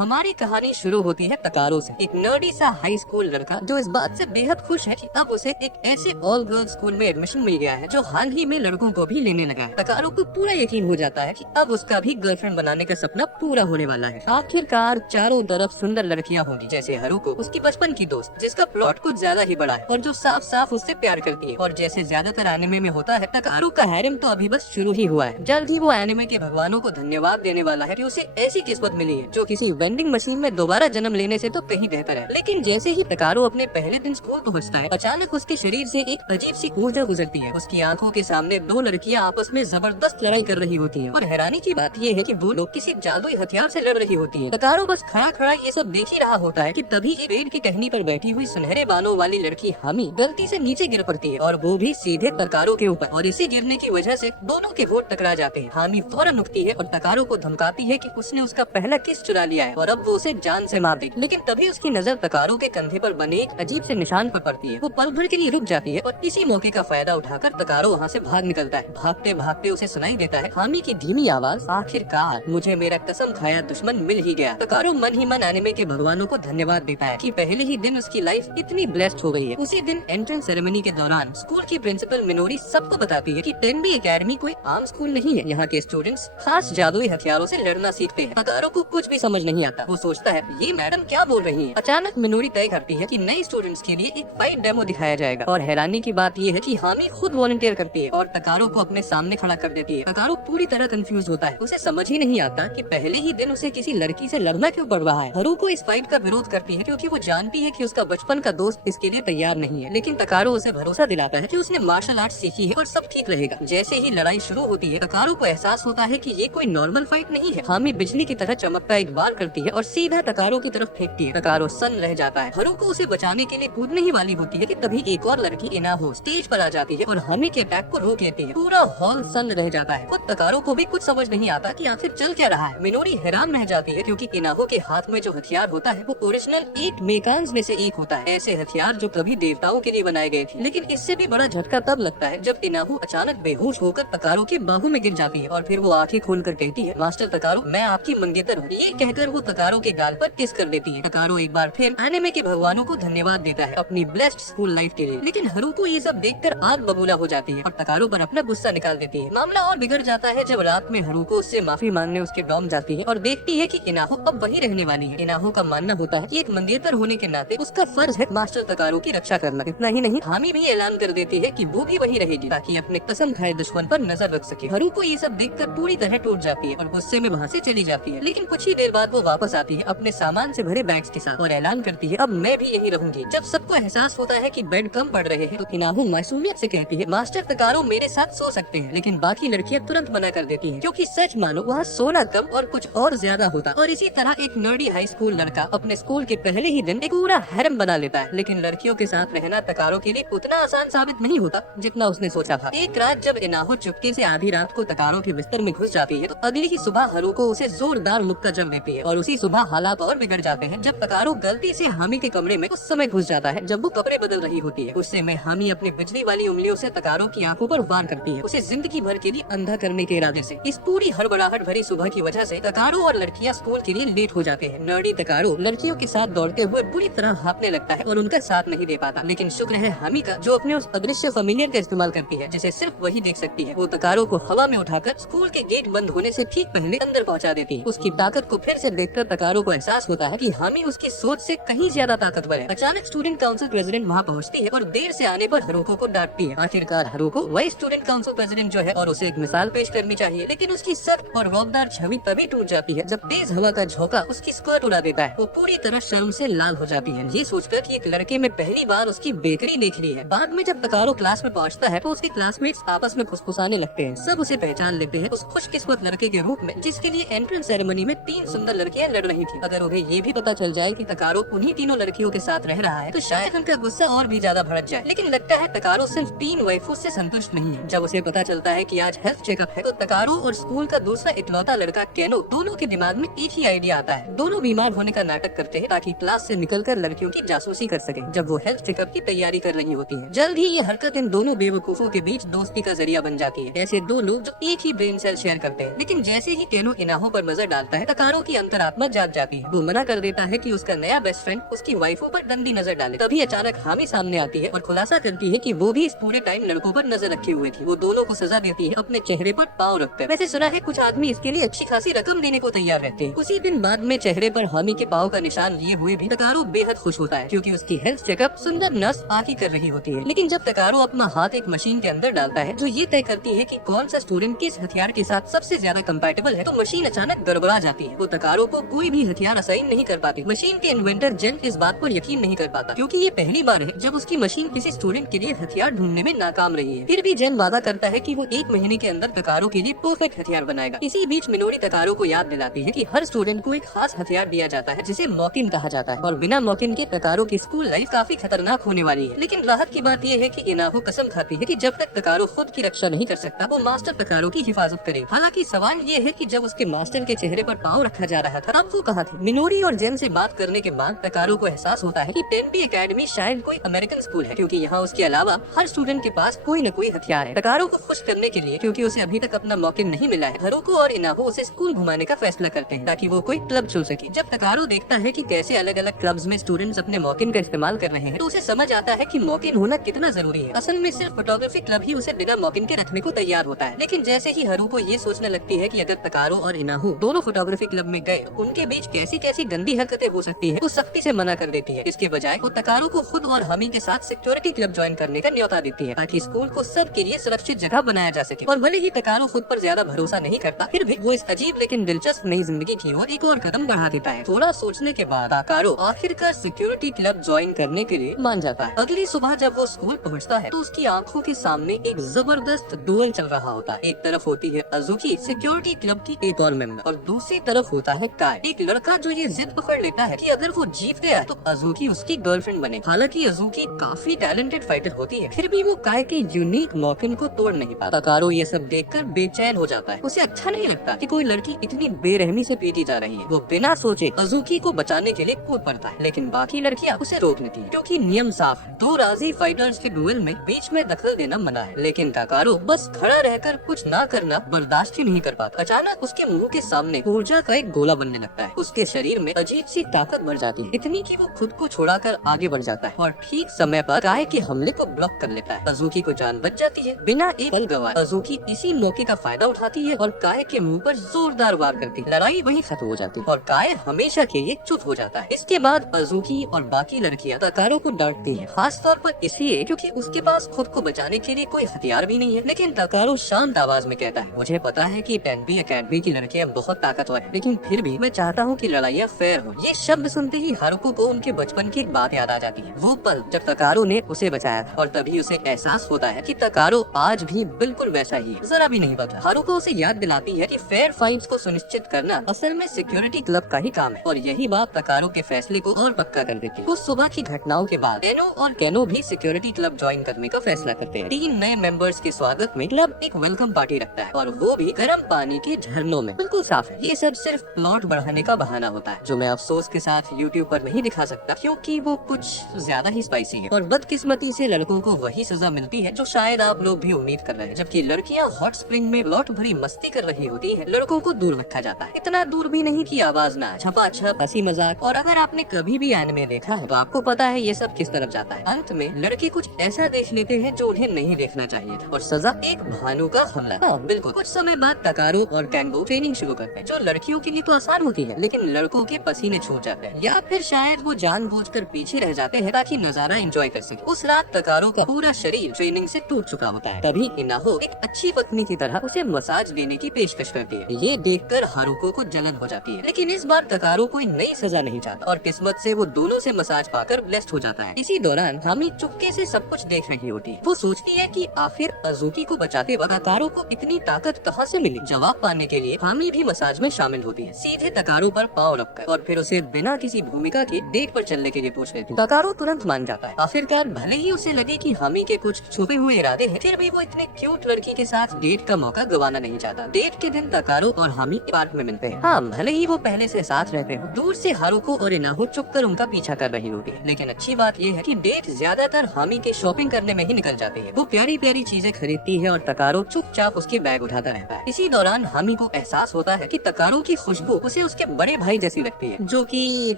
हमारी कहानी शुरू होती है तकारो से। एक नर्डी सा हाई स्कूल लड़का जो इस बात से बेहद खुश है कि अब उसे एक ऐसे ऑल गर्ल्स स्कूल में एडमिशन मिल गया है जो हाल ही में लड़कों को भी लेने लगा है। तकारो को पूरा यकीन हो जाता है कि अब उसका भी गर्लफ्रेंड बनाने का सपना पूरा होने वाला है। आखिरकार चारों तरफ सुंदर लड़कियां होंगी, जैसे हारुको उसकी बचपन की दोस्त जिसका प्लॉट कुछ ज्यादा ही बड़ा है और जो साफ साफ उससे प्यार करती है। और जैसे ज्यादातर एनिमे में होता है, तकारो का हैरम तो अभी बस शुरू ही हुआ है। जल्द ही वो एनिमे के भगवानों को धन्यवाद देने वाला है कि उसे ऐसी किस्मत मिली है जो किसी वेंडिंग मशीन में दोबारा जन्म लेने से तो कहीं बेहतर है। लेकिन जैसे ही तकारो अपने पहले दिन स्कूल पहुंचता है, अचानक उसके शरीर से एक अजीब सी ऊर्जा गुजरती है। उसकी आंखों के सामने दो लड़कियां आपस में जबरदस्त लड़ाई कर रही होती हैं। और हैरानी की बात ये है कि वो लोग किसी जादुई हथियार से लड़ रही होती हैं। तकारो बस खड़ा खड़ा ये सब देख ही रहा होता है कि तभी एक पेड़ की टहनी पर बैठी हुई सुनहरे बालों वाली लड़की हामी गलती से नीचे गिर पड़ती है और वो भी सीधे तकारो के ऊपर। और इसी गिरने की वजह से दोनों के होठ टकरा जाते हैं। हामी फौरन उठती है और तकारो को धमकाती है कि उसने उसका पहला किस चुरा लिया है और अब वो उसे जान से मार देगी। लेकिन तभी उसकी नजर तकारो के कंधे पर बने एक अजीब से निशान पर पड़ती है। वो पल भर के लिए रुक जाती है और इसी मौके का फायदा उठाकर तकारो वहाँ से भाग निकलता है। भागते भागते उसे सुनाई देता है हामी की धीमी आवाज, आखिरकार मुझे मेरा कसम खाया दुश्मन मिल ही गया। तकारो मन ही मन एनिमे के भगवानों को धन्यवाद देता है कि पहले ही दिन उसकी लाइफ इतनी ब्लेस्ड हो गई है। उसी दिन एंट्रेंस सेरेमनी के दौरान स्कूल की प्रिंसिपल मिनोरी सबको बताती है कि टेनबी एकेडमी कोई आम स्कूल नहीं है। यहाँ के स्टूडेंट्स खास जादुई हथियारों से लड़ना सीखते हैं। तकारो को कुछ भी समझ नहीं आता। वो सोचता है ये मैडम क्या बोल रही है। अचानक मिनोरी तय करती है कि नए स्टूडेंट्स के लिए एक फाइट डेमो दिखाया जाएगा। और हैरानी की बात ये है कि हामी खुद वॉलंटियर करती है और तकारो को अपने सामने खड़ा कर देती है। तकारो पूरी तरह कंफ्यूज होता है। उसे समझ ही नहीं आता कि पहले ही दिन उसे किसी लड़की से लड़ना क्यों पड़ रहा है। हारुको इस फाइट का विरोध करती है क्योंकि वो जानती है कि उसका बचपन का दोस्त इसके लिए तैयार नहीं है। लेकिन तकारो उसे भरोसा दिलाता है कि उसने मार्शल आर्ट सीखी है और सब ठीक रहेगा। जैसे ही लड़ाई शुरू होती है, तकारो को एहसास होता है कि ये कोई नॉर्मल फाइट नहीं है। हामी बिजली की तरह चमकता एक वार करती है और सीधा तकारो की तरफ फेंकती है। तकारो सन्न रह जाता है। हारुको उसे बचाने के लिए कूदने ही वाली होती है कि तभी एक और लड़की इनाहो स्टेज पर आ जाती है और हामी के अटैक को रोक लेती है। पूरा हॉल सन्न रह जाता है। खुद तकारो को भी कुछ समझ नहीं आता कि आखिर चल क्या रहा है। मिनोरी हैरान रह जाती है क्योंकि इनाहो के हाथ में जो हथियार होता है वो ओरिजिनल 8 मेकान्स में से एक होता है। ऐसे हथियार जो कभी देवताओं के लिए बनाए गए थे। लेकिन इससे भी बड़ा झटका तब लगता है जब इनाहो अचानक बेहोश होकर तकारो के बाहु में गिर जाती है और फिर वो आंखें खोलकर कहती है, मास्टर तकारो मैं आपकी मंगेतर हूँ। ये कहकर वो तकारो के गाल पर किस कर देती है। तकारो एक बार फिर एनिमे के भगवानों को धन्यवाद देता है अपनी ब्लेस्ड स्कूल लाइफ के लिए। लेकिन हारुको ये सब देखकर आग बबूला हो जाती है और तकारो पर अपना गुस्सा निकाल देती है। मामला और बिगड़ जाता है जब रात में हारुको उससे माफी मांगने उसके डॉर्म जाती है और देखती है कि इनाहो अब वही रहने वाली है। इनाहो का मानना होता है कि एक मंगेतर होने के नाते उसका फर्ज है मास्टर तकारो की रक्षा करना। इतना ही नहीं, हामी भी ऐलान कर देती है कि वो भी वही रहेगी ताकि अपने कसम खाए दुश्मन पर नजर रख सके। हारुको ये सब देखकर पूरी तरह टूट जाती है और गुस्से में वहाँ से चली जाती है। लेकिन कुछ ही देर बाद वो वापस आती है अपने सामान से भरे बैग्स के साथ और ऐलान करती है अब मैं भी यही रहूंगी। जब सबको एहसास होता है कि बेड कम पड़ रहे हैं तो इनाहो मासूमियत से कहती है, मास्टर तकारो मेरे साथ सो सकते हैं। लेकिन बाकी लड़कियां तुरंत मना कर देती हैं क्योंकि सच मानो वहाँ सोना कम और कुछ और ज्यादा होता। और इसी तरह एक नर्डी हाई स्कूल लड़का अपने स्कूल के पहले ही दिन एक पूरा हैरम बना लेता है। लेकिन लड़कियों के साथ रहना तकारो के लिए उतना आसान साबित नहीं होता जितना उसने सोचा था। एक रात जब इनाहो चुपके से आधी रात को तकारो के बिस्तर में घुस जाती है तो अगली ही सुबह हारुको उसे जोरदार मुक्का जम देती है और उसी सुबह हालात और बिगड़ जाते हैं जब तकारो गलती से हामी के कमरे में उस समय घुस जाता है जब वो कपड़े बदल रही होती है। उससे में हामी अपनी बिजली वाली उंगलियों से तकारो की आंखों पर वार करती है, उसे जिंदगी भर के लिए अंधा करने के इरादे से। इस पूरी हड़बड़ाहट भरी सुबह की वजह से तकारो और लड़कियां स्कूल के लिए लेट हो जाते हैं। नर्डी तकारो लड़कियों के साथ दौड़ते हुए बुरी तरह हाँफने लगता है और उनका साथ नहीं दे पाता। लेकिन शुक्र है हामी का जो अपने उस अदृश्य फेमिलियर का इस्तेमाल करती है जिसे सिर्फ वही देख सकती है। वो तकारो को हवा में उठाकर स्कूल के गेट बंद होने से ठीक पहले अंदर पहुंचा देती है। उसकी ताकत को फिर से देखकर तकारो को एहसास होता है कि हामी उसकी सोच से कहीं ज्यादा ताकतवर है। अचानक स्टूडेंट काउंसिल प्रेसिडेंट वहाँ पहुँचती है और देर से आने पर हारुको को डांटती है। आखिरकार हारुको वही स्टूडेंट काउंसिल प्रेसिडेंट जो है और उसे एक मिसाल पेश करनी चाहिए। लेकिन उसकी सख्त और रौबदार छवि तभी टूट जाती है जब तेज हवा का झोंका उसकी स्कर्ट उड़ा देता है। वो पूरी तरह शर्म से लाल हो जाती है, ये सोचकर कि एक लड़के में पहली बार उसकी बेकरी देख ली है। बाद में जब तकारो क्लास में पहुँचता है तो उसके क्लासमेट्स आपस में फुसफुसाने लगते हैं। सब उसे पहचान लेते हैं उस खुशकिस्मत लड़के के रूप में जिसके लिए एंट्रेंस सेरेमनी में 3 सुंदर लड़कियां लड़ रही थी। अगर उन्हें ये भी पता चल जाए कि तकारो उन्हीं तीनों लड़कियों के साथ रह रहा है तो शायद उनका गुस्सा और भी ज्यादा भड़क जाए। लेकिन लगता है तकारो सिर्फ 3 वाइफों से संतुष्ट नहीं है। जब उसे पता चलता है कि आज हेल्थ चेकअप है तो तकारो और स्कूल का दूसरा इकलौता लड़का केनो दोनों के दिमाग में एक ही आइडिया आता है। दोनों बीमार होने का नाटक करते हैं ताकि क्लास से निकलकर लड़कियों की जासूसी कर सके जब वो हेल्थ चेकअप की तैयारी कर रही होती है। जल्द ही ये हरकत इन दोनों बेवकूफों के बीच दोस्ती का जरिया बन जाती है। ऐसे दो लोग जो एक ही ब्रेन सेल शेयर करते हैं। लेकिन जैसे ही केनो इनाहो पर नजर डालता है तकारो की अंतरात्मा आत्मा जाग जाती है। वो मना कर देता है कि उसका नया बेस्ट फ्रेंड उसकी वाइफों पर गंदी नजर डाले। तभी अचानक हामी सामने आती है और खुलासा करती है कि वो भी इस पूरे टाइम लड़कों पर नजर रखे हुए थी। वो दोनों को सजा देती है अपने चेहरे पर पाँव रखकर। वैसे सुना है कुछ आदमी इसके लिए अच्छी खासी रकम देने को तैयार रहते हैं। उसी दिन बाद में चेहरे पर हामी के पाँव का निशान लिए हुए भी तकारो बेहद खुश होता है, क्योंकि उसकी हेल्थ चेकअप सुंदर नर्स आके कर रही होती है। लेकिन जब तकारो अपना हाथ एक मशीन के अंदर डालता है जो ये तय करती है कि कौन सा स्टूडेंट किस हथियार के साथ सबसे ज्यादा कंपैटिबल है, तो मशीन अचानक गड़बड़ा जाती है। वो तकारो को कोई भी हथियार असाइन नहीं कर पाती। मशीन के इन्वेंटर जेन इस बात पर यकीन नहीं कर पाता, क्योंकि ये पहली बार है जब उसकी मशीन किसी स्टूडेंट के लिए हथियार ढूंढने में नाकाम रही है। फिर भी जेन वादा करता है कि वो 1 महीने के अंदर तकारो के लिए परफेक्ट हथियार बनाएगा। इसी बीच मिनोरी तकारो को याद दिलाती है कि हर स्टूडेंट को एक खास हथियार दिया जाता है जिसे मॉकिन कहा जाता है, और बिना मॉकिन के तकारो की स्कूल लाइफ काफी खतरनाक होने वाली है। लेकिन राहत की बात यह है कि इनाहो कसम खाती है कि जब तक तकारो खुद की रक्षा नहीं कर सकता वो मास्टर तकारो की हिफाजत करे। हालांकि सवाल ये है कि जब उसके मास्टर के चेहरे पर पाँव रखा जा रहा था तब वो कहाँ थे। मिनोरी और जेन से बात करने के बाद तकारो को एहसास होता है कि टेम्पी एकेडमी शायद कोई अमेरिकन स्कूल है, क्योंकि यहाँ उसके अलावा हर स्टूडेंट के पास कोई न कोई हथियार है। तकारो को खुश करने के लिए, क्योंकि उसे अभी तक अपना मौका नहीं मिला है, हरुको और इनाहो उसे स्कूल घुमाने का फैसला करते हैं ताकि वो कोई क्लब चुन सके। जब तकारो देखता है कि कैसे अलग अलग क्लब्स में स्टूडेंट्स अपने मॉकिन का इस्तेमाल कर रहे हैं, तो उसे समझ आता है कि मॉकिन होना कितना जरूरी है। असल में सिर्फ फोटोग्राफी क्लब ही उसे बिना मॉकिन के रखने को तैयार होता है। लेकिन जैसे ही हरुको ये सोचने लगती है कि अगर तकारो और इनाहो दोनों फोटोग्राफी क्लब में गए तो उनके बीच कैसी कैसी गंदी हरकतें हो सकती है, वो सख्ती से मना कर देती है। इसके बजाय वो तकारो को खुद और हामी के साथ सिक्योरिटी क्लब ज्वाइन करने का न्योता देती है, ताकि स्कूल को सबके लिए सुरक्षित जगह बनाया जा सके। और भले ही तकारो खुद पर ज्यादा भरोसा नहीं करता, फिर भी वो इस अजीब लेकिन दिलचस्प नई जिंदगी की ओर एक और कदम बढ़ा देता है। थोड़ा सोचने के बाद तकारो आखिरकार सिक्योरिटी क्लब ज्वाइन करने के लिए मान जाता है। अगली सुबह जब वो स्कूल पहुंचता है तो उसकी आंखों के सामने एक जबरदस्त डुएल चल रहा होता है। एक तरफ होती है अजुकी, सिक्योरिटी क्लब की एक और मेंबर, और दूसरी तरफ होता है काय, एक लड़का जो ये जिद पकड़ लेता है कि अगर वो जीत गया तो अजुकी उसकी गर्लफ्रेंड बने। हालांकि अजुकी काफी टैलेंटेड फाइटर होती है, फिर भी वो काय के यूनिक मॉकिन को तोड़ नहीं पाता। तकारो ये सब देखकर बेचैन हो जाता है। उसे अच्छा नहीं लगता कि कोई लड़की इतनी बेरहमी से पीटी जा रही है। वो बिना सोचे अजुकी को बचाने के लिए कूद पड़ता है, लेकिन बाकी लड़कियां उसे रोक लेती हैं, क्योंकि नियम साफ है, 2 राजी फाइटर्स के डुएल में बीच में दखल देना मना है। लेकिन तकारो बस खड़ा रहकर कुछ ना करना बर्दाश्त ही नहीं कर पाता। अचानक उसके मुंह के सामने ऊर्जा का एक गोला बनने लगता है। उसके शरीर में अजीब सी ताकत बढ़ जाती है, इतनी कि वो खुद को छोड़ाकर आगे बढ़ जाता है और ठीक समय पर काय के हमले को ब्लॉक कर लेता है। अजुकी को जान बच जाती है। बिना एक पल गवाए अजुकी इसी मौके का फायदा उठाती है और काय के मुंह पर जोरदार वार करती है। लड़ाई वहीं खत्म हो जाती है और काय हमेशा के लिए चुप हो जाता है। इसके बाद अजुकी और बाकी लड़कियां तकारो को डांटती हैं, खास तौर पर इसलिए क्योंकि उसके पास खुद को बचाने के लिए कोई हथियार भी नहीं है। लेकिन तकारो शांत आवाज में कहता है, मुझे पता है कि टेम्पी एकेडमी की लड़कियां बहुत ताकतवर है, लेकिन फिर भी मैं चाहता हूँ कि लड़ाइयाँ फेयर हो। ये शब्द सुनते ही हारुको को उनके बचपन की एक बात याद आ जाती है, वो पल जब तकारो ने उसे बचाया था। और तभी उसे एहसास होता है कि तकारो आज भी बिल्कुल वैसा ही है, जरा भी नहीं बदला। हारुको उसे याद दिलाती है कि फेयर फाइट्स को सुनिश्चित करना असल में सिक्योरिटी क्लब का ही काम है, और यही बात तकारो के फैसले को और पक्का कर देती है। उस सुबह की घटनाओं के बाद एनो और केनो भी सिक्योरिटी क्लब ज्वाइन करने का फैसला करते हैं। 3 नए मेंबर्स के स्वागत में क्लब एक वेलकम पार्टी रखता है, और वो भी गर्म पानी के झरनों में। बिल्कुल साफ है, ये सब सिर्फ प्लॉट बढ़ाने का बहाना होता है, जो मैं अफसोस के साथ यूट्यूब पर नहीं दिखा सकता, क्योंकि वो कुछ ज्यादा ही स्पाइसी है। और बदकिस्मती से लड़कों को वही सजा मिलती है जो शायद आप लोग भी उम्मीद कर रहे हैं। जबकि लड़कियां हॉट स्प्रिंग में प्लॉट भरी मस्ती कर रही होती है, लड़कों को दूर रखा जाता है। इतना दूर भी नहीं कि आवाज ना, छपाछप, हंसी मजाक। और अगर आपने कभी भी एनिमे देखा है तो आपको पता है ये सब किस तरफ जाता है। अंत में लड़के कुछ ऐसा देख लेते हैं जो उन्हें नहीं देखना चाहिए था, और सजा एक भानु का हमला। हाँ बिल्कुल। कुछ समय बाद तकारो और कैंगो ट्रेनिंग शुरू करते हैं, जो लड़कियों के लिए तो आसान होती है, लेकिन लड़कों के पसीने छूट जाते हैं, या फिर शायद वो जानबूझकर पीछे रह जाते हैं ताकि नजारा एंजॉय कर सके। उस रात तकारो का पूरा शरीर ट्रेनिंग से टूट चुका होता है। तभी इनाहो एक अच्छी पत्नी की तरह उसे मसाज देने की पेशकश करती है। ये देखकर हारुको को जलन हो जाती है, लेकिन इस बार तकारो कोई नई सजा नहीं चाहता, और किस्मत से वो दोनों से मसाज पाकर ब्लेस्ड हो जाता है। इसी दौरान हामी चुपके से सब कुछ देख रही होती है। वो सोचती है कि आखिर अजुकी को बचाते वक्त तकारो को इतनी ताकत कहाँ से मिली। जवाब पाने के लिए हामी भी मसाज में शामिल होती है, सीधे तकारो पर पाँव रखकर, और फिर उसे बिना किसी भूमिका के डेट पर चलने के लिए पूछ लेती है। तकारो तुरंत मान जाता है। आखिरकार भले ही उसे लगे कि हामी के कुछ छुपे हुए इरादे हैं, फिर भी वो इतने क्यूट लड़की के साथ डेट का मौका गवाना नहीं चाहता। डेट के दिन तकारो और हामी पार्क में मिलते हैं। हाँ, भले ही वो पहले से साथ रहते हो, दूर से हारुको और इनाहो चुपकर उनका पीछा कर रही होती है। लेकिन अच्छी बात ये है कि डेट ज्यादातर हामी के शॉपिंग करने में ही निकल जाती है। वो प्यारी प्यारी चीजें खरीदती है और तकारो चुपचाप उसके बैग उठाता रहता है। इसी दौरान हामी को एहसास होता है कि तकारो की खुशबू उसे उसे उसके बड़े भाई जैसी लगती है, जो कि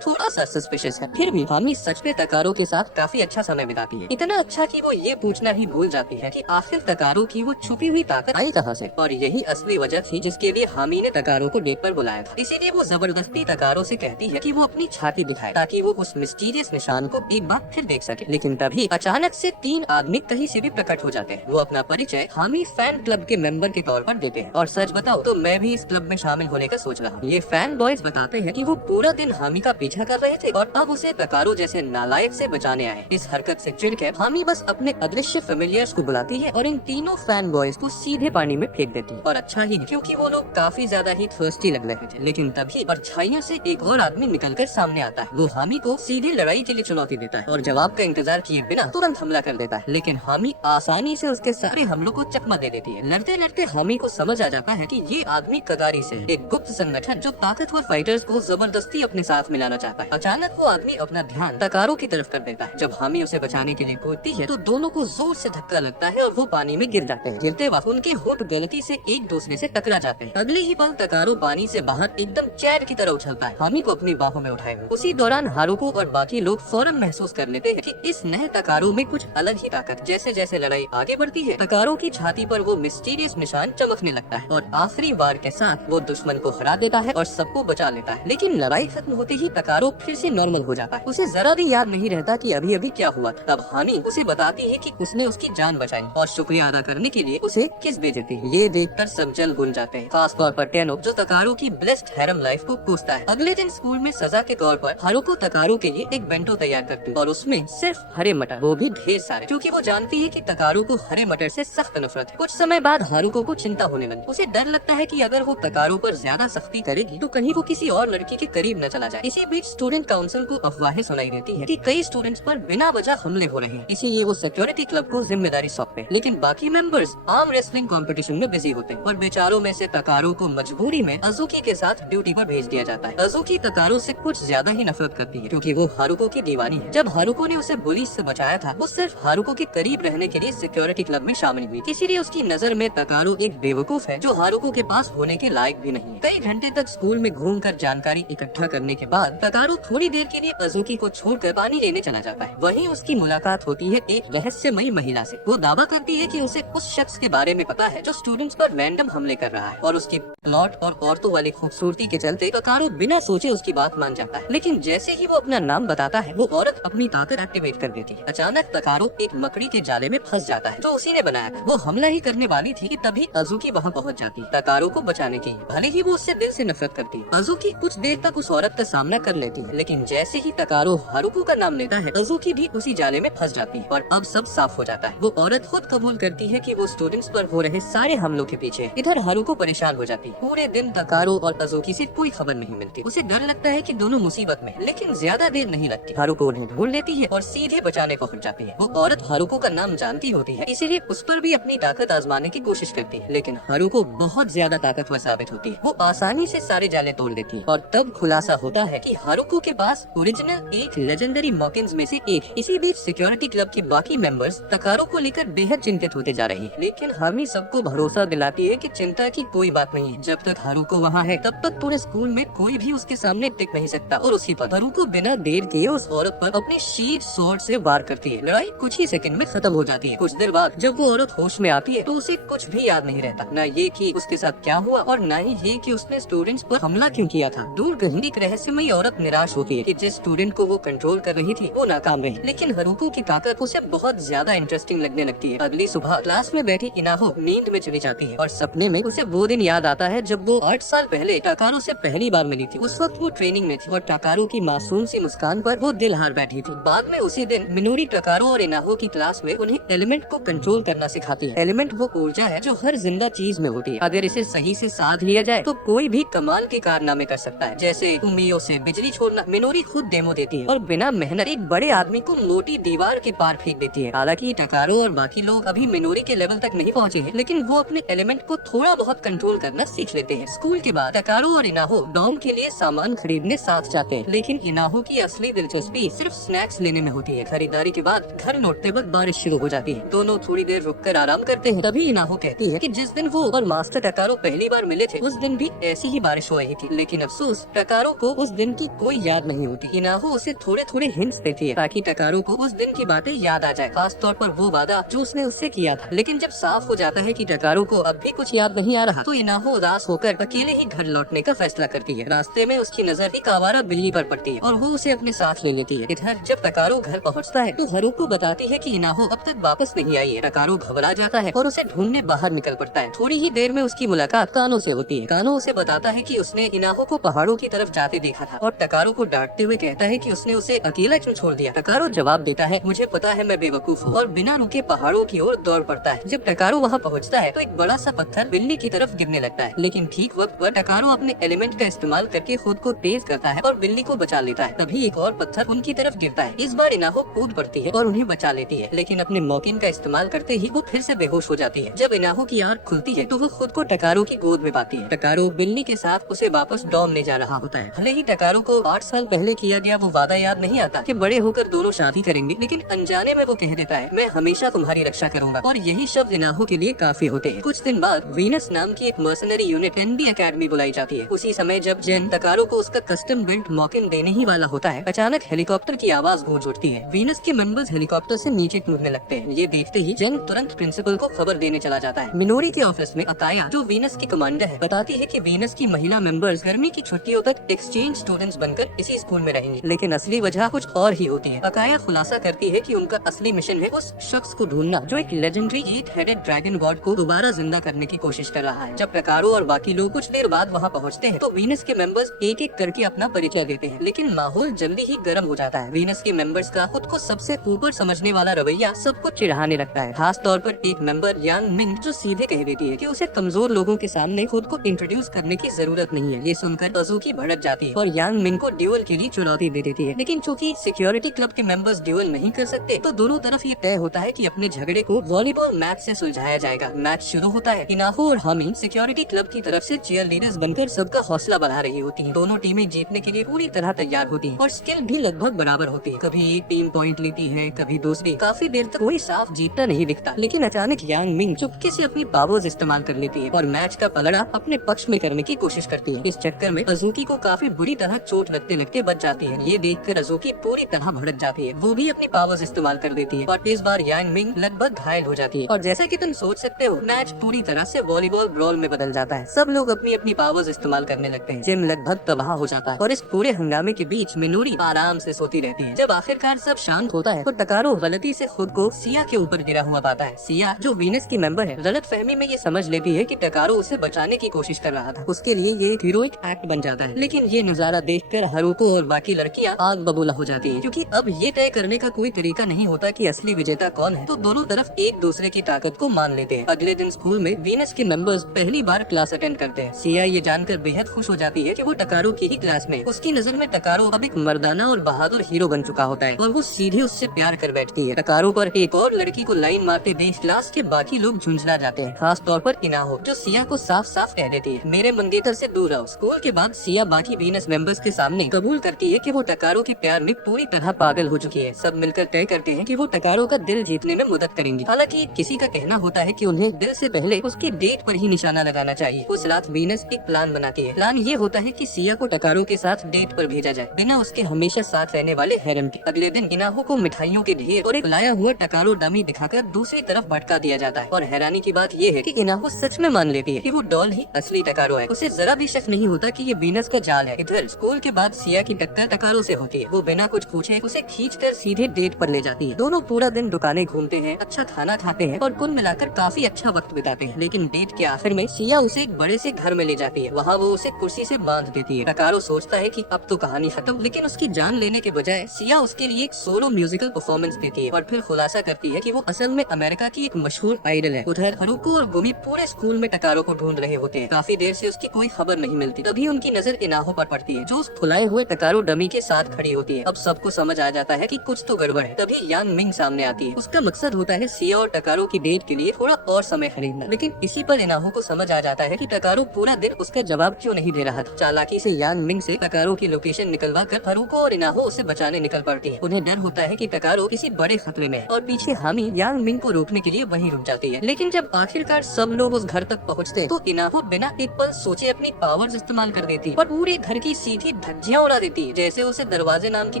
थोड़ा सा सस्पिशियस है। फिर भी हामी सच में तकारो के साथ काफी अच्छा समय बिताती है, इतना अच्छा कि वो ये पूछना ही भूल जाती है कि आखिर तकारो की वो छुपी हुई ताकत आई कहाँ से। और यही असली वजह थी जिसके लिए हामी ने तकारो को डेट पर बुलाया था। इसीलिए वो जबरदस्ती तकारो से कहती है कि वो अपनी छाती दिखाए ताकि वो उस मिस्टीरियस निशान को एक बार फिर देख सके। लेकिन तभी अचानक से 3 आदमी कहीं से भी प्रकट हो जाते हैं। वो अपना परिचय हामी फैन क्लब के मेंबर के तौर पर देते हैं। और सच बताओ तो मैं भी इस क्लब में शामिल होने का सोच रहा हूँ। ये फैन बॉयज बताते हैं कि वो पूरा दिन हामी का पीछा कर रहे थे और अब उसे तकारो जैसे नालायक से बचाने आए। इस हरकत से चिढ़कर हामी बस अपने अदृश्य फेमिलियर्स को बुलाती है और इन तीनों फैन बॉयज को सीधे पानी में फेंक देती है। और अच्छा ही क्योंकि वो लोग काफी ज्यादा ही थर्स्टी लग रहे थे। लेकिन तभी परछाइयों से एक और आदमी निकलकर सामने आता है। वो हामी को सीधे लड़ाई के लिए चुनौती देता है और जवाब का इंतजार किए बिना तुरंत हमला कर देता है। लेकिन हामी आसानी से उसके सारे हमलों को चकमा दे देती है। लड़ते लड़ते हामी को समझ आ जाता है कि ये आदमी कगारी से एक गुप्त संगठन जो ताकतवर फाइटर्स को जबरदस्ती अपने साथ मिलाना चाहता है। अचानक वो आदमी अपना ध्यान तकारो की तरफ कर देता है। जब हामी उसे बचाने के लिए कूदती है तो दोनों को जोर से धक्का लगता है और वो पानी में गिर जाते हैं। गिरते वक्त उनके होंठ गलती से एक दूसरे से टकरा जाते हैं। अगले ही पल तकारो पानी से बाहर एकदम चैर की तरह उछलता है, हामी को अपनी बाहों में उठाए हुए। उसी दौरान हारुको और बाकी लोग फौरन महसूस कर लेते हैं कि इस नए तकारो में कुछ अलग ही ताकत। जैसे जैसे लड़ाई आगे बढ़ती है तकारो की छाती पर वो मिस्टीरियस निशान चमकने लगता है और आखिरी वार के साथ वो दुश्मन को हरा देता है और सबको बचा लेता है। लेकिन लड़ाई खत्म होते ही तकारो फिर से नॉर्मल हो जाता है। उसे जरा भी याद नहीं रहता कि अभी अभी क्या हुआ। तब हामी उसे बताती है कि उसने उसकी जान बचाई और शुक्रिया अदा करने के लिए उसे किस भेजती है। ये देखकर सब जल भूल जाते हैं, खास तौर पर टेनो जो तकारो की ब्लेस्ड हैरम लाइफ को कोसता है। अगले दिन स्कूल में सजा के तौर पर हारुको तकारो के लिए एक बेंटो तैयार करती है और उसमें सिर्फ हरे मटर, वो भी ढेर सारे, क्योंकि वो जानती है कि तकारो को हरे मटर से सख्त नफरत है। कुछ समय बाद हारुको को चिंता होने लगी। उसे डर लगता है कि अगर वो तकारो पर ज्यादा सख्ती करेगी तो कहीं वो किसी और लड़की के करीब न चला जाए। इसी बीच स्टूडेंट काउंसिल को अफवाहें सुनाई देती है कि कई स्टूडेंट्स पर बिना वजह हमले हो रहे हैं। इसीलिए वो सिक्योरिटी क्लब को जिम्मेदारी सौंपते, लेकिन बाकी मेंबर्स आर्म रेसलिंग कंपटीशन में बिजी होते हैं। और बेचारों में से तकारो को मजबूरी में अजुकी के साथ ड्यूटी पर भेज दिया जाता है। अजुकी तकारो से कुछ ज्यादा ही नफरत करती है क्योंकि वो हारुको की दीवानी है। जब हारुको ने उसे पुलिस से बचाया था वो सिर्फ हारुको के करीब रहने के लिए सिक्योरिटी क्लब में शामिल हुई। इसीलिए उसकी नजर में तकारो एक बेवकूफ है जो हारुको के पास होने के लायक भी नहीं। कई घंटे तक स्कूल में घूमकर जानकारी इकट्ठा करने के बाद तकारो थोड़ी देर के लिए अजुकी को छोड़कर पानी लेने चला जाता है। वहीं उसकी मुलाकात होती है एक रहस्यमयी महिला से। वो दावा करती है कि उसे उस शख्स के बारे में पता है जो स्टूडेंट्स पर रैंडम हमले कर रहा है और उसकी प्लॉट और औरतों वाली खूबसूरती के चलते तकारो बिना सोचे उसकी बात मान जाता है। लेकिन जैसे ही वो अपना नाम बताता है वो औरत अपनी ताकत एक्टिवेट कर देती है। अचानक तकारो एक मकड़ी के जाले में फंस जाता है जो उसी ने बनाया था। वो हमला ही करने वाली थी कि तभी अजुकी वहाँ पहुँच जाती है तकारो को बचाने के लिए। भले ही वो उससे दिल से नफरत करती है। अजुकी कुछ देर तक उस औरत का सामना कर लेती है, लेकिन जैसे ही तकारो हारुको का नाम लेता है अजुकी भी उसी जाले में फंस जाती है और अब सब साफ हो जाता है। वो औरत खुद कबूल करती है कि वो स्टूडेंट्स पर हो रहे सारे हमलों के पीछे। इधर हारुको परेशान हो जाती है। पूरे दिन तकारो और अजुकी से कोई खबर नहीं मिलती। उसे डर लगता है कि दोनों मुसीबत में, लेकिन ज्यादा देर नहीं लगती। हारुको उन्हें ढूंढ लेती है और सीधे बचाने पहुंच जाती है। वो औरत हारुको का नाम जानती होती है, इसीलिए उस पर भी अपनी ताकत आजमाने की कोशिश करती है। लेकिन हारुको बहुत ज्यादा ताकतवर साबित होती है। वो आसानी से सारे जाले तोड़ देती है और तब खुलासा होता है कि हारुको के पास ओरिजिनल एक लेजेंडरी मॉकिन्स में से एक। इसी बीच सिक्योरिटी क्लब के बाकी मेंबर्स तकारो को लेकर बेहद चिंतित होते जा रहे हैं, लेकिन हामी सबको भरोसा दिलाती है कि चिंता की कोई बात नहीं है। जब तक हारुको वहाँ है तब तक पूरे स्कूल में कोई भी उसके सामने टिक नहीं सकता। और उसी पर हारुको बिना देर किए उस औरत पर अपने शील्ड स्वॉर्ड से वार करती है। लड़ाई कुछ ही सेकंड में खत्म हो जाती है। कुछ देर बाद जब वो औरत होश में आती है तो उसे कुछ भी याद नहीं रहता, न ये कि उसके साथ क्या हुआ और न ही ये कि उसने स्टूडेंट्स पर हमला क्यों किया था। दूर कहीं एक रहस्यमयी औरत निराश होती है कि जिस स्टूडेंट को वो कंट्रोल कर रही थी वो नाकाम रही। लेकिन हारुको की ताकत उसे बहुत ज्यादा इंटरेस्टिंग लगने लगती है। अगली सुबह क्लास में बैठी इनाहो नींद में चली जाती है और सपने में उसे वो दिन याद आता है जब वो 8 साल पहले टाकारो से पहली बार मिली थी। उस वक्त वो ट्रेनिंग में थी और टाकारो की मासूम सी मुस्कान पर वो दिल हार बैठी थी। बाद में उसी दिन मिनोरी टाकारो और इनाहो की क्लास में उन्हें एलिमेंट को कंट्रोल करना सिखाती है। एलिमेंट वो ऊर्जा है जो हर जिंदा चीज में होती है। अगर इसे सही से साध लिया जाए तो कोई भी कमाल के कारनामे कर सकता है, जैसे उमियों से बिजली छोड़ना। मिनोरी खुद डेमो देती है और बिना मेहनत एक बड़े आदमी को मोटी दीवार के पार फेंक देती है। हालांकि टाकारो और बाकी लोग अभी मिनोरी के लेवल तक नहीं पहुँचे हैं, लेकिन वो अपने एलिमेंट को थोड़ा बहुत कंट्रोल करना सीख लेते हैं। स्कूल के बाद टाकारो और इनाहो डॉम के लिए सामान खरीदने साथ जाते हैं, लेकिन इनाहो की असली दिलचस्पी सिर्फ स्नैक्स लेने में होती है। खरीदारी के बाद घर लौटते वक्त बारिश शुरू हो जाती है। दोनों थोड़ी देर रुककर आराम करते हैं। तभी इनाहो कहती है कि जिस दिन वो और मास्टर टाकारो पहली बार मिले थे उस दिन भी ऐसी ही बारिश हो सो रही थी, लेकिन अफसोस टकारो को उस दिन की कोई याद नहीं होती। इनाहो उसे थोड़े थोड़े हिंट्स देती है ताकि टकारो को उस दिन की बातें याद आ जाए, खास तौर पर वो वादा जो उसने उससे किया था। लेकिन जब साफ हो जाता है कि टकारो को अब भी कुछ याद नहीं आ रहा, तो इनाहो उदास होकर अकेले ही घर लौटने का फैसला करती है। रास्ते में उसकी नजर एक आवारा बिल्ली पर पड़ती है और वो उसे अपने साथ ले लेती है। इधर जब टकारो घर पहुँचता है तो हारुको बताती है कि इनाहो अब तक वापस नहीं आई है। टकारो घबरा जाता है और उसे ढूंढने बाहर निकल पड़ता है। थोड़ी ही देर में उसकी मुलाकात कानो से होती है। कानो उसे बताता है कि उसने इनाहो को पहाड़ों की तरफ जाते देखा था और टकारो को डांटते हुए कहता है कि उसने उसे अकेला क्यों छोड़ दिया। टकारो जवाब देता है, मुझे पता है मैं बेवकूफ हूँ, और बिना रुके पहाड़ों की ओर दौड़ पड़ता है। जब टकारो वहाँ पहुँचता है तो एक बड़ा सा पत्थर बिल्ली की तरफ गिरने लगता है, लेकिन ठीक वक्त पर टकारो अपने एलिमेंट का इस्तेमाल करके खुद को तेज करता है और बिल्ली को बचा लेता है। तभी एक और पत्थर उनकी तरफ गिरता है। इस बार इनाहो कूद पड़ती है और उन्हें बचा लेती है, लेकिन अपने मॉकिन का इस्तेमाल करते ही वो फिर से बेहोश हो जाती है। जब इनाहो की आंख खुलती है तो वो खुद को टकारो की गोद में पाती है। टकारो बिल्ली के साथ उसे वापस डॉम ले जा रहा होता है। भले ही टकारो को 8 साल पहले किया गया वो वादा याद नहीं आता कि बड़े होकर दोनों शादी करेंगे, लेकिन अनजाने में वो कह देता है, मैं हमेशा तुम्हारी रक्षा करूंगा, और यही शब्द इनाहो के लिए काफी होते हैं। कुछ दिन बाद वीनस नाम की एक मर्सनरी यूनिट एनबी अकेडमी बुलाई जाती है। उसी समय जब जेन टकारो को उसका कस्टम बिल्ट मॉकिन देने ही वाला होता है, अचानक हेलीकॉप्टर की आवाज गूंज उठती है। वीनस के मेंबर्स हेलीकॉप्टर से नीचे कूदने लगते हैं। ये देखते ही जेन तुरंत प्रिंसिपल को खबर देने चला जाता है। मिनोरी के ऑफिस में अकाया, जो वीनस की कमांडर है, बताती है कि वीनस की महिला मेंबर्स गर्मी की छुट्टियों तक एक्सचेंज स्टूडेंट्स बनकर इसी स्कूल में रहेंगे, लेकिन असली वजह कुछ और ही होती है। अकाया खुलासा करती है कि उनका असली मिशन है उस शख्स को ढूंढना जो एक लेजेंडरी 8 हेडेड ड्रैगन गॉड को दोबारा जिंदा करने की कोशिश कर रहा है। जब टकारो और बाकी लोग कुछ देर बाद वहाँ पहुँचते हैं तो वीनस के मेंबर्स एक एक करके अपना परिचय देते हैं, लेकिन माहौल जल्दी ही गर्म हो जाता है। वीनस के मेंबर्स का खुद को सबसे ऊपर समझने वाला रवैया सबको चिढ़ाने लगता है, खास तौर पर एक मेंबर यांग मिंग, जो सीधे कह देती है कि उसे कमजोर लोगों के सामने खुद को इंट्रोड्यूस करने की जरूरत नहीं है। ये सुनकर अज़ूकी भड़क जाती है और यांग मिंग को ड्यूल के लिए चुनौती दे देती है, लेकिन चूंकि सिक्योरिटी क्लब के मेंबर्स ड्यूल नहीं कर सकते तो दोनों तरफ ये तय होता है कि अपने झगड़े को वॉलीबॉल मैच से सुलझाया जाएगा। मैच शुरू होता है। इनाहो और हामी सिक्योरिटी क्लब की तरफ से चीयर लीडर्स बनकर सबका हौसला बढ़ा रही होती हैं। दोनों टीमें जीतने के लिए पूरी तरह तैयार होती हैं और स्किल भी लगभग बराबर होती है। कभी एक टीम पॉइंट लेती है, कभी दूसरी। काफी देर तक कोई साफ जीतता नहीं दिखता, लेकिन अचानक यांग मिंग चुपके से अपनी पावर्स इस्तेमाल कर लेती है और मैच का पलड़ा अपने पक्ष में करने की कोशिश करती है। इस चक्कर में अज़ूकी को काफी बुरी तरह चोट लगते लगते बच जाती है। ये देखकर अज़ूकी पूरी तरह भड़क जाती है। वो भी अपनी पावर्स इस्तेमाल कर देती है और इस बार यांग मिंग लगभग घायल हो जाती है। और जैसा कि तुम सोच सकते हो, मैच पूरी तरह से वॉलीबॉल ब्रॉल में बदल जाता है। सब लोग अपनी अपनी पावर्स इस्तेमाल करने लगते हैं। जिम लगभग तबाह हो जाता है और इस पूरे हंगामे के बीच मिनोरी आराम से सोती रहती है। जब आखिरकार सब शांत होता है तो टकारो गलती से खुद को सिया के ऊपर गिरा हुआ पाता है। सिया, जो वीनस की मेंबर है, गलत फहमी में ये समझ लेती है कि टकारो उसे बचाने की कोशिश कर रहा था। उसके लिए ये एक हीरोइक एक्ट बन जाता है, लेकिन ये नजारा देखकर हारुको और बाकी लड़कियां आग बबूला हो जाती है, क्योंकि अब ये तय करने का कोई तरीका नहीं होता कि असली विजेता कौन है। तो दोनों तरफ एक दूसरे की ताकत को मान लेते हैं। अगले दिन स्कूल में वीनस के मेंबर्स पहली बार क्लास अटेंड करते हैं। सिया ये जानकर बेहद खुश हो जाती है कि वो टकारो की ही क्लास में। उसकी नजर में टकारो अब एक मर्दाना और बहादुर हीरो बन चुका होता है और वो सीधे उससे प्यार कर बैठती है। टकारो पर एक और लड़की को लाइन मारते देख क्लास के बाकी लोग झुंझला जाते हैं, खास तौर पर इनाहो, जो सिया को साफ साफ कह देती है, मेरे मंगेतर से दूर रहो। स्कूल के बाद सिया बाकी वीनस मेंबर्स के सामने कबूल करती है कि वो टकारो के प्यार में पूरी तरह पागल हो चुकी है। सब मिलकर तय करते हैं कि वो टकारो का दिल जीतने में मदद करेंगी। हालांकि किसी का कहना होता है कि उन्हें दिल से पहले उसके डेट पर ही निशाना लगाना चाहिए। उस रात वीनस एक प्लान बनाती है। प्लान ये होता है कि सिया को टकारो के साथ डेट पर भेजा जाए, बिना उसके हमेशा साथ रहने वाले हेरम के। अगले दिन इनाहो को मिठाइयों के ढेर और एक लाया हुआ टकारो डमी दिखाकर दूसरी तरफ भटका दिया जाता है। और हैरानी की बात ये है कि इनाहो सच में मान लेती है कि वो डॉल ही असली टकारो है। उसे जरा भी शक नहीं होता कि ये वीनस का जाल है। इधर स्कूल के बाद सिया की टक्कर टकारो से होती है। वो बिना कुछ पूछे उसे खींचकर सीधे डेट पर ले जाती है। दोनों पूरा दिन दुकानें घूमते हैं, अच्छा खाना खाते हैं और कुल मिलाकर काफी अच्छा वक्त बिताते हैं। लेकिन डेट के आखिर में सिया उसे एक बड़े से घर में ले जाती है। वहाँ वो उसे कुर्सी से बांध देती है। टकारो सोचता है कि अब तो कहानी खत्म, लेकिन उसकी जान लेने के बजाय सिया उसके लिए एक सोलो म्यूजिकल परफॉर्मेंस देती है और फिर खुलासा करती है कि वो असल में अमेरिका की एक मशहूर आइडल है। उधर हारुको और गुमी पूरे स्कूल में टकारो को ढूंढ रहे होते हैं। काफी देर से उसकी कोई खबर नहीं मिलती। तभी उनकी नजर इनाहो पर पड़ती है, जो उस फुलाए हुए टकारो डमी के साथ खड़ी होती है। अब सबको समझ आ जाता है कि कुछ तो गड़बड़ है। तभी यांग मिंग सामने आती है। उसका मकसद होता है सिया और टकारो की डेट के लिए थोड़ा और समय खरीदना। लेकिन इसी पर इनाहो को समझ आ जाता है कि टकारो पूरा दिन उसका जवाब क्यों नहीं दे रहा था। चालाकी से यांग मिंग से टकारो की लोकेशन निकलवा कर हारुको और इनाहो उसे बचाने निकल पड़ती है। उन्हें डर होता है कि टकारो किसी बड़े खतरे में है और पीछे हामी यांग मिंग को रोकने के लिए वहीं रुक जाती है। लेकिन जब आखिरकार सब लोग उस घर तक पहुँचते तो इनाहो बिना एक पल सोचे अपनी पावर्स इस्तेमाल कर देती और पूरे घर की सीधी धज्जियां उड़ा देती, जैसे उसे दरवाजे नाम की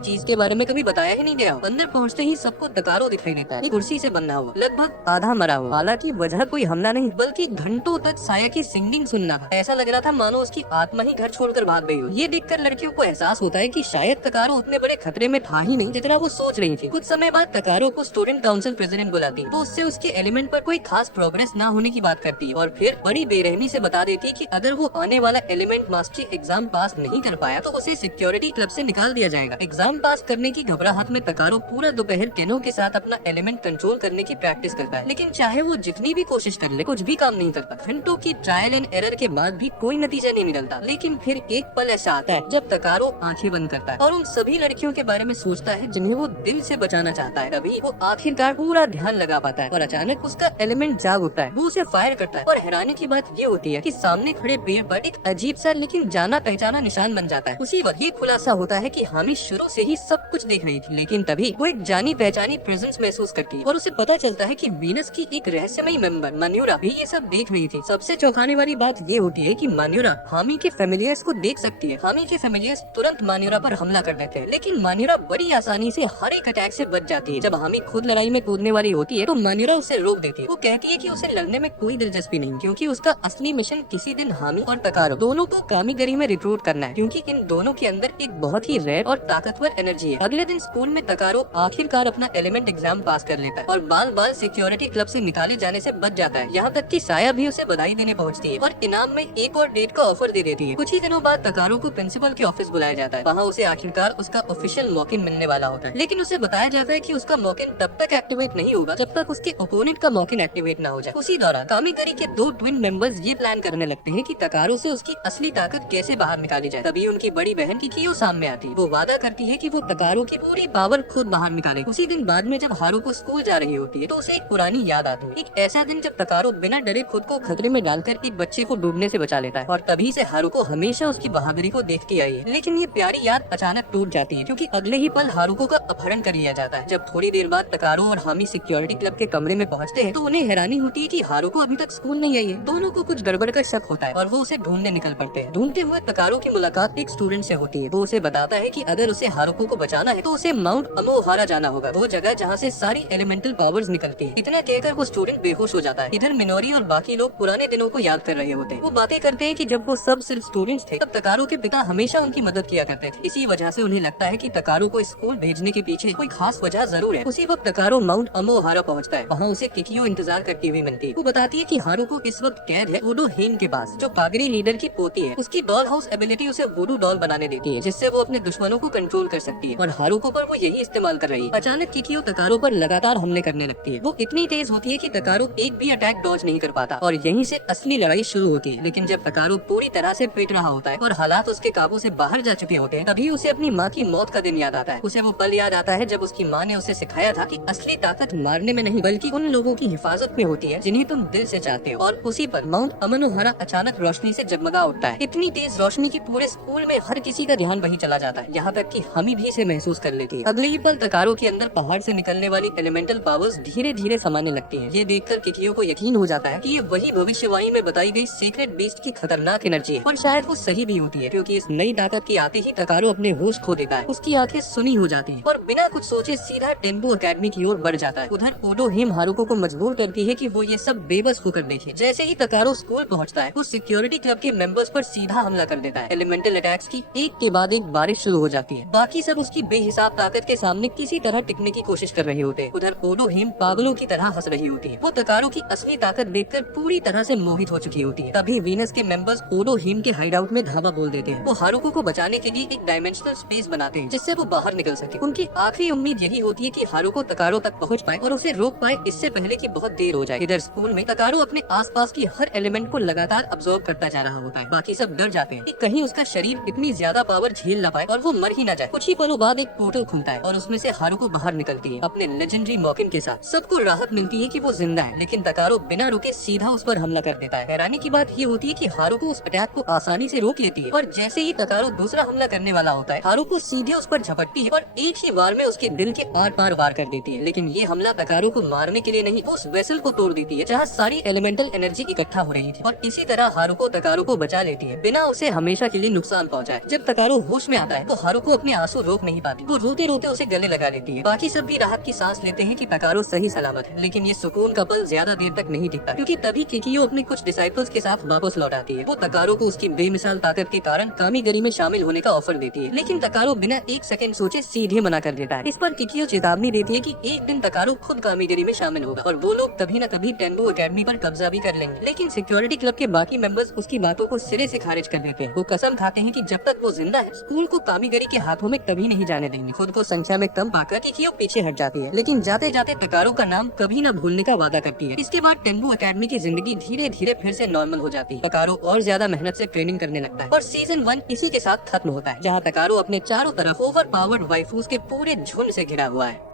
चीज के बारे में कभी बताया ही नहीं गया। अंदर पहुँचते ही सबको तकारो दिखाई देता है, कुर्सी से बंधा हुआ, लगभग आधा मरा हुआ। हालांकि वजह कोई हमला नहीं बल्कि घंटों तक साया की सिंगिंग सुनना था। ऐसा लग रहा था मानो उसकी आत्मा ही घर छोड़कर भाग गई हो। ये देखकर लड़कियों को एहसास होता है कि शायद तकारो उतने बड़े खतरे में था ही नहीं जितना वो सोच रही थी। कुछ समय बाद तकारो को स्टूडेंट काउंसिल प्रेसिडेंट बुलाती तो उससे उसके एलिमेंट पर कोई खास प्रोग्रेस न होने की बात करती और फिर बड़ी बेरहमी से बता देती कि अगर वो आने वाला एलिमेंट मास्टरी एग्जाम पास नहीं कर पाया तो उसे सिक्योरिटी क्लब से निकाल दिया जाएगा। एग्जाम पास करने की घबराहट में तकारो पूरा दोपहर केनो के साथ अपना एलिमेंट कंट्रोल करने की प्रैक्टिस करता है, लेकिन चाहे वो जितनी भी कोशिश कर ले कुछ भी काम नहीं करता। घंटों की ट्रायल एंड एरर के बाद भी कोई नतीजा नहीं निकलता। लेकिन फिर एक पल ऐसा आता है जब तकारो आंखें बंद करता है और उन सभी लड़कियों के बारे में सोचता है जिन्हें वो दिल से बचाना चाहता है। तभी वो आखिरकार पूरा ध्यान लगा पाता है और अचानक उसका एलिमेंट जाग उठता है। वो उसे फायर करता है और हैरानी की बात ये होती है कि सामने खड़े पेड़ पर एक अजीब सा लेकिन जाना पहचाना निशान बन जाता है। उसी वक्त ये खुलासा होता है कि हामी शुरू से ही सब कुछ देख रही थी, लेकिन तभी वो एक जानी पहचानी प्रेजेंस महसूस करती है और उसे पता चलता है कि वीनस की एक रहस्यमयी मेंबर मान्यूरा भी ये सब देख रही थी। सबसे चौंकाने वाली बात ये होती है कि मान्यूरा हामी के फेमिलियर्स को देख सकती है। हामी के फेमिलियर्स तुरंत मान्यूरा पर हमला कर देते हैं, लेकिन मान्यूरा बड़ी आसानी से हर एक अटैक से बच जाती है। जब हामी खुद लड़ाई में कूदने वाली होती है तो मान्यूरा उसे रोक देती है। वो कहती है कि उसे लड़ने में कोई दिलचस्पी नहीं, क्योंकि उसका असली मिशन किसी दिन हामी और तकारो दोनों को कामीगरी में रिक्रूट करना है, क्योंकि इन दोनों के अंदर एक बहुत ही रेयर और ताकतवर एनर्जी है। अगले दिन स्कूल में तकारो आखिरकार अपना एलिमेंट एग्जाम पास कर लेता है और बाल बाल सिक्योरिटी क्लब से निकाले जाने से बच जाता है। यहाँ तक कि साया भी उसे बधाई देने पहुँचती है और इनाम में एक और डेट का ऑफर दे देती है। कुछ ही दिनों बाद तकारो को प्रिंसिपल के ऑफिस बुलाया जाता है। वहाँ उसे आखिरकार उसका ऑफिशियल मॉक इन मिलने वाला होता है, लेकिन उसे बताया जाता है कि उसका मॉक इन तब तक एक्टिवेट नहीं होगा जब तक उसके ओपोनेंट का मॉक इन एक्टिवेट न हो जाए। उसी दौरान कामीगरी के दो ट्विन मेंबर्स ये प्लान करने लगते हैं कि तकारो से उसकी असली ताकत कैसे बाहर निकाली जाए। तभी उनकी बड़ी बहन किकियो सामने आती है। वो वादा करती है कि वो तकारो की पूरी पावर खुद बाहर निकालेगी। उसी दिन बाद में जब हारुको स्कूल जा रही होती है तो उसे एक पुरानी याद आती है। एक ऐसा दिन जब तकारो बिना डरे खुद को खतरे में डालकर एक बच्चे को डूबने से बचा लेता है और तभी से हारुको हमेशा उसकी बहादुरी को देखती आई है। लेकिन ये प्यारी याद अचानक टूट जाती है, क्योंकि अगले ही पल हारुको का अपहरण कर लिया जाता है। जब थोड़ी देर बाद तकारो और हामी सिक्योरिटी क्लब के कमरे में पहुंचते हैं तो उन्हें हैरानी होती है कि हारुको अभी तक स्कूल नहीं आई है। दोनों को कुछ गड़बड़ का शक होता है और वो उसे ढूंढने निकल पड़ते हैं। ढूंढते हुए तकारो की मुलाकात एक स्टूडेंट से होती है। वो उसे बताता है कि अगर उसे हारुको को बचाना है तो उसे माउंट अमोहारा जाना होगा, वो जगह जहाँ से सारी एलिमेंटल पावर्स निकलती है। इतना कहकर वो स्टूडेंट बेहोश हो जाता है। इधर मिनोरी और बाकी लोग पुराने दिनों को याद कर रहे होते हैं। वो बातें करते हैं कि जब वो सब सिर्फ स्टूडेंट्स थे तब तकारो के पिता हमेशा उनकी मदद किया करते थे। इसी वजह से उन्हें लगता है कि तकारो को स्कूल भेजने के पीछे कोई खास वजह जरूर है। उसी वक्त तकारो माउंट अमोहारा पहुँचता है। वहाँ उसे किकियो इंतजार करती हुई मिलती है। वो बताती है कि हारुको इस वक्त कैद है वुडो हेन के पास, जो पागरी लीडर की पोती है। उसकी डॉल हाउस एबिलिटी उसे वुडो डॉल बनाने देती है, जिससे वो अपने दुश्मनों को कंट्रोल कर सकती है और हारुको पर वो यही इस्तेमाल कर रही है। अचानक किकियो तकारो पर लगातार हमले करने लगती है। वो इतनी तेज होती है कि तकारो एक भी अटैक डॉज नहीं कर पाता और यहीं से असली लड़ाई शुरू होती है। लेकिन जब तकारो पूरी तरह से पिट रहा होता है और हालात उसके काबू से बाहर जा चुके होते हैं, तभी उसे अपनी माँ की मौत का दिन याद आता है। उसे वो पल याद आता है जब उसकी माँ ने उसे सिखाया था कि असली ताकत मारने में नहीं बल्कि उन लोगों की हिफाजत में होती है जिन्हें तुम दिल से चाहते हो। और उसी पर माउंट अमनोहारा अचानक रोशनी से जगमगा उठता है। इतनी तेज रोशनी की पूरे स्कूल में हर किसी का ध्यान वहीं चला जाता है, यहाँ तक कि हामी भी इसे महसूस कर लेती है। अगले ही पल तकारो के अंदर पहाड़ से निकलने वाली एलिमेंटल पावर्स धीरे धीरे समाने लगती है। ये देखकर किकियो को यकीन हो जाता है कि ये वही भविष्यवाणी में बताई गई सीक्रेट बीस्ट की खतरनाक एनर्जी है और शायद वो सही भी होती है, क्योंकि इस नई ताकत के आते ही तकारो अपने होश खो देता है। उसकी आंखें सुनी हो जाती है और बिना कुछ सोचे सीधा टेम्पो अकेडमी की ओर बढ़ जाता है। उधर ओडो हिम हारुको को मजबूर करती है कि वो ये सब बेबस होकर देखे। जैसे ही तकारो स्कूल पहुंचता है, वो सिक्योरिटी क्लब के मेंबर्स पर सीधा हमला कर देता है। एलिमेंटल अटैक्स की एक के बाद एक बारिश शुरू हो जाती है। बाकी सब उसकी बेहिसाब ताकत के सामने किसी तरह टिकने की कोशिश कर रहे होते हैं। उधर ओडो हिम पागलों की तरह हंस रही होती है। वो तकारो की असली ताकत देखकर पूरी तरह से मोहित हो चुकी होती है। तभी वीनस के मेंबर्स ओडो हिम के हाइडआउट में धावा बोल देते हैं। वो हारुको को बचाने के लिए एक डायमेंशनल स्पेस बनाते हैं जिससे वो बाहर निकल सके। उनकी आखिरी उम्मीद यही होती है कि हारुको तकारो तक पहुंच पाए और उसे रोक पाए इससे पहले कि बहुत देर हो जाए। इधर स्कूल में तकारो अपने आसपास की हर एलिमेंट को लगातार अब्सॉर्ब करता जा रहा होता है। बाकी सब डर जाते हैं कि कहीं उसका शरीर इतनी ज्यादा पावर झेल ना पाए और वो मर ही ना जाए। कुछ ही पलों बाद एक पोर्टल खुलता है और उसमें से हारुको बाहर निकलती है अपने लेजेंडरी मॉकिन के साथ। सबको राहत मिलती है कि वो जिंदा है, लेकिन तकारो बिना रुके सीधा उस पर हमला कर देता है। हैरानी की बात ये होती है कि हारुको उस अटैक को आसानी से रोक लेती है और जैसे ही तकारो दूसरा हमला करने वाला होता है, हारुको सीधे उस पर झपटती है और एक ही वार में उसके दिल के आर पार वार कर देती है। लेकिन ये हमला तकारो को मारने के लिए नहीं, उस वेसल को तोड़ देती है जहाँ सारी एलिमेंटल एनर्जी इकट्ठा हो रही थी और इसी तरह हारुको तकारो को को बचा लेती है, बिना उसे हमेशा के लिए नुकसान पहुंचाए। जब तकारो होश में आता है तो हारुको अपने आंसू रोक नहीं पाती। वो रोते रोते उसे गले लगा लेती है। बाकी सब भी राहत की सांस लेते हैं कि तकारो सही सलामत है, लेकिन ये सुकून का पल ज्यादा देर तक नहीं टिकता, क्योंकि तभी किकियो अपने कुछ डिसाइपल्स के साथ वापस लौट आती है। वो तकारो को उसकी बेमिसाल ताकत के कारण कामीगरी में शामिल होने का ऑफर देती है, लेकिन तकारो बिना एक सेकंड सोचे सीधे मना कर देता है। इस पर किकियो चेतावनी देती है कि एक दिन तकारो खुद कामीगरी में शामिल होगा और वो लोग तभी न तभी टेंबो एकेडमी पर कब्जा भी कर लेंगे। लेकिन सिक्योरिटी क्लब के बाकी मेंबर्स उसकी बातों को सिरे से खारिज कर देते हैं। वो कसम खाते हैं कि जब तक वो जिंदा है स्कूल को कामीगरी के हाथों में कभी नहीं जाने देंगे। खुद को संख्या में कम पाकर किकियो पीछे हट जाती है, लेकिन जाते जाते तकारो का नाम कभी न भूलने का वादा करती है। इसके बाद टेंबो एकेडमी की जिंदगी धीरे धीरे फिर से नॉर्मल हो जाती है। तकारो और ज्यादा मेहनत से ट्रेनिंग करने लगता है और सीजन 1 इसी के साथ खत्म होता है, जहाँ तकारो अपने चारों तरफ ओवर पावर्ड वाइफूज के पूरे झुंड से घिरा हुआ है।